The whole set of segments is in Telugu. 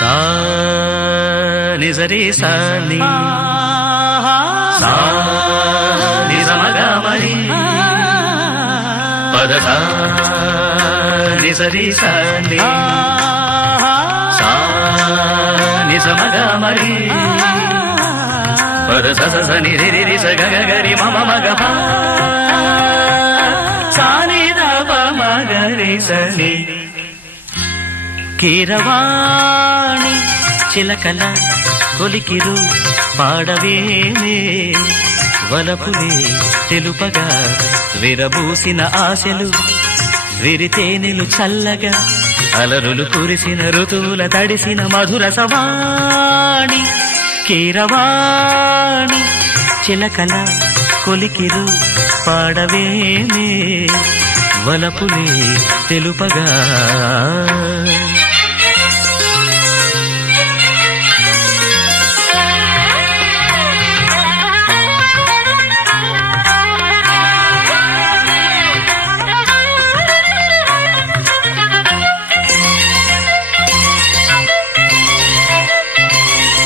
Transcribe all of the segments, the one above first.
సా ని సరి సా ని సా ని సమగ మరి పద సా ని సరి సా ని సా ని సమగ మరి పద స స ని రి రి స గ గ గ రి మ మ మ గ ప సా ని ద ప మ గ రి స ని కీరవాణి చిలకల కొలికిరు పాడవేమే వలపులే తెలుపగా విరబూసిన ఆశలు విరితేనెలు చల్లగా అలరులు కురిసిన ఋతువుల తడిసిన మధుర సవాణి కీరవాణి చిలకల కొలికిరు పాడవేమే వలపులే తెలుపగా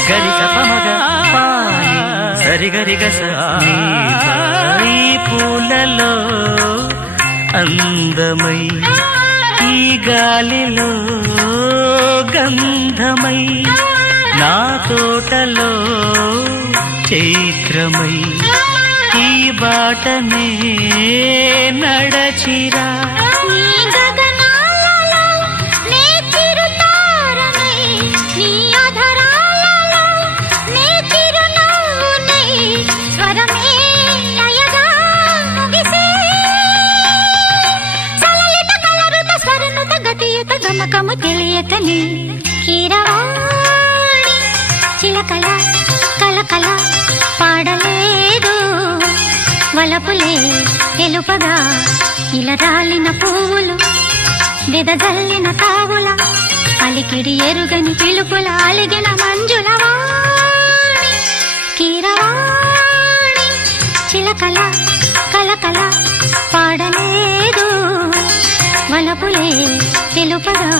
గరిక పమగ పాని సరిగరిగ ఈ పూలలో అందమై ఈ గాలిలో గంధమై నా తోటలో చైత్రమై ఈ బాటనే నడచిరా గమకము తెలియకని కీరవాణి చిలకల కలకల పాడలేదు వలపులే తెలుపగా ఇలా రాలిన పువ్వులు వెదజల్లిన తావుల అలికిడి ఎరుగని పిలుపుల అలిగిన మంజుల వాణి కీరవాణి చిలకల కలకల పాడలేదు వలపులే తెలుపగా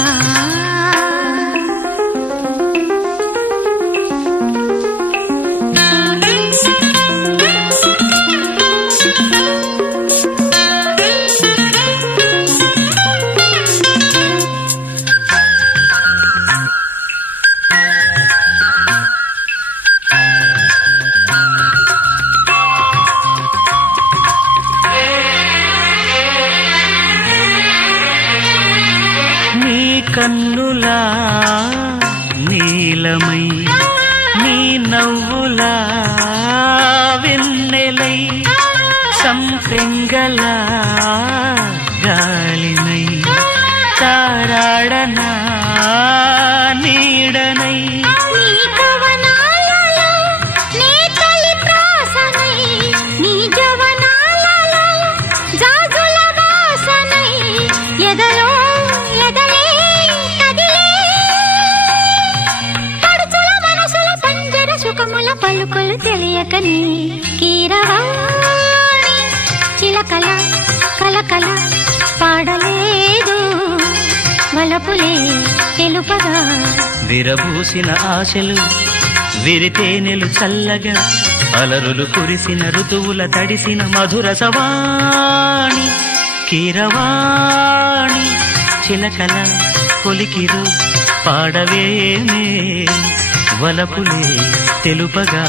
కన్నులా నీలమై నీ నవ్వులా వెన్నెలై సంపెంగలా గాలినై తారాడనా నీడనై పలుకులు తెలియకని కీరవాణి చిలకల కలకల పాడలేదు వలపులే తెలుపగా విరబూసిన ఆశలు విరితేనెలు చల్లగా అలరులు కురిసిన ఋతువుల తడిసిన మధుర సవాణి కీరవాణి చిలకల కొలికిరు పాడవేమే వలపులే తెలుపగా